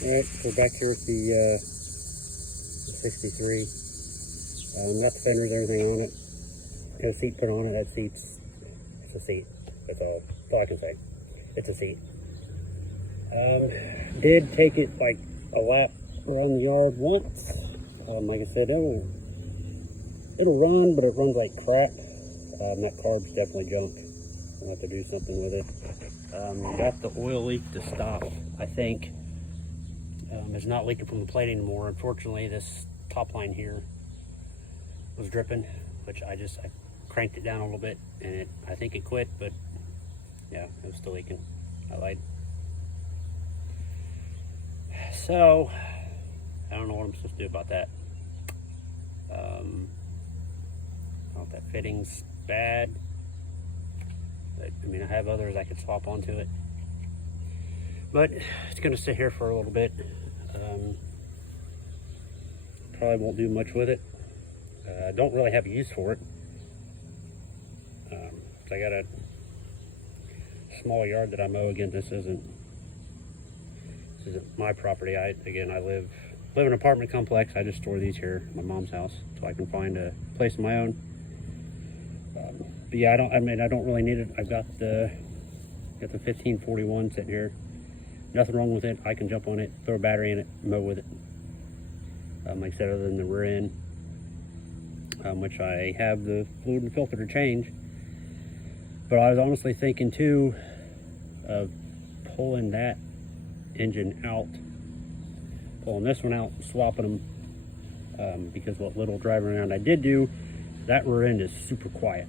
Alright, we're back here with the 63. Got the fenders, everything on it. Got a seat put on it. That seat's, it's a seat. That's all I can say. It's a seat. Did take it like a lap around the yard once. Like I said, it'll run, but it runs like crap. That carb's definitely junked. I'll have to do something with it. Got the oil leak to stop, I think. It's not leaking from the plate anymore. Unfortunately, this top line here was dripping, which I cranked it down a little bit, and I think it quit, but yeah, it was still leaking. I lied. So I don't know what I'm supposed to do about that. I don't know if that fitting's bad. But, I mean, I have others I could swap onto it. But it's going to sit here for a little bit. Probably won't do much with it. I don't really have a use for it. So I got a small yard that I mow. Again, this isn't my property. I live in an apartment complex. I just store these here at my mom's house so I can find a place of my own. But yeah, I don't really need it. I've got the 1541 sitting here. Nothing wrong with it. I can jump on it, throw a battery in it, mow with it. Like I said, other than the rear end, which I have the fluid and filter to change. But I was honestly thinking too of pulling that engine out, pulling this one out, swapping them, because what little driving around I did do, that rear end is super quiet.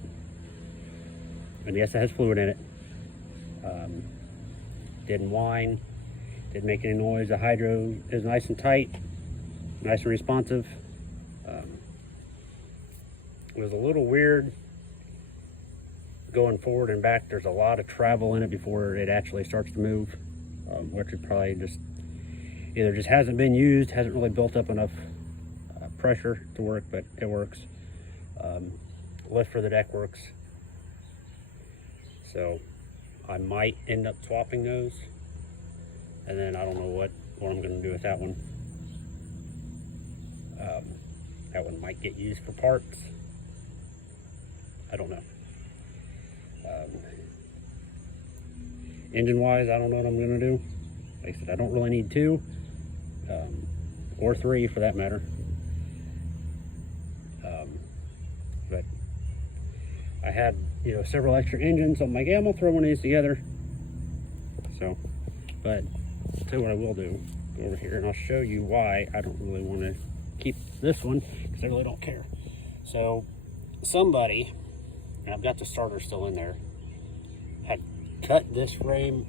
And yes, it has fluid in it. Didn't whine, didn't make any noise. The hydro is nice and tight, nice and responsive. It was a little weird going forward and back. There's a lot of travel in it before it actually starts to move, which is probably either just hasn't been used, hasn't really built up enough pressure to work, but it works. Lift for the deck works. So I might end up swapping those, and then I don't know what I'm going to do with that one. That one might get used for parts. I don't know. Engine wise, I don't know what I'm going to do. Like I said, I don't really need two, or three for that matter. But I had, several extra engines, so I'm like, yeah, I'm gonna throw one of these together. So, but I'll tell you what I will do. Go over here and I'll show you why I don't really want to keep this one, because I really don't care. So somebody, and I've got the starter still in there, had cut this frame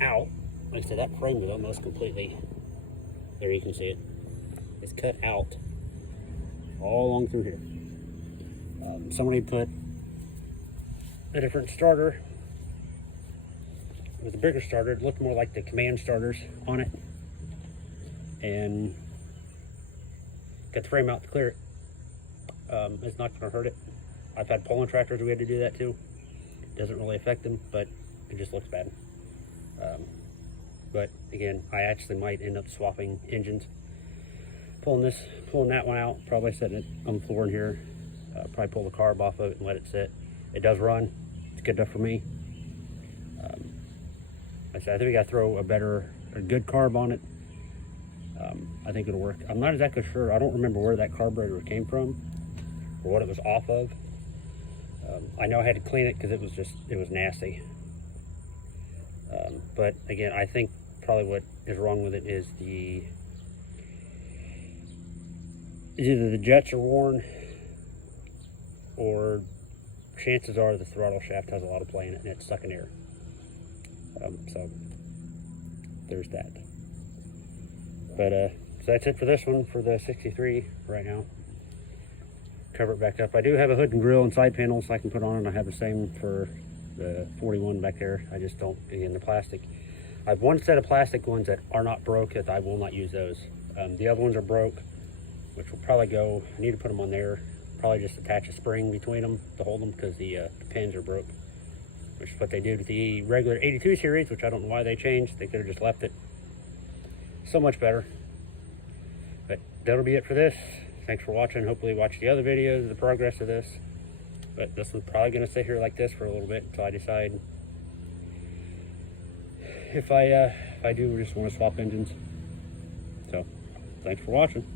out. Like I said, that frame was almost completely, there you can see it, it's cut out all along through here. Somebody put a different starter. It was a bigger starter. It looked more like the command starters on it, and got the frame out to clear it. It's not going to hurt it. I've had pulling tractors we had to do that too. It doesn't really affect them, but it just looks bad. But again, I actually might end up swapping engines, pulling that one out, probably setting it on the floor in here. Probably pull the carb off of it and let it sit. It does run. It's good enough for me. Like I said, I think we got to throw a good carb on it. I think it'll work. I'm not exactly sure. I don't remember where that carburetor came from or what it was off of. I know I had to clean it because it was nasty. But again, I think probably what is wrong with it is either the jets are worn, or chances are the throttle shaft has a lot of play in it and it's stuck in air. So there's that. But so that's it for this one, for the 63 right now. Cover it back up. I do have a hood and grill and side panels I can put on, and I have the same for the 41 back there. I just don't, again, the plastic. I have one set of plastic ones that are not broke that I will not use those. The other ones are broke, which will probably go, I need to put them on there. Probably just attach a spring between them to hold them, because the pins are broke, which is what they did with the regular 82 series, which I don't know why they changed. They could have just left it. so much better. But that'll be it for this. Thanks for watching. Hopefully watch the other videos of the progress of this. But this one's probably going to sit here like this for a little bit until I decide if I do just want to swap engines. So, thanks for watching.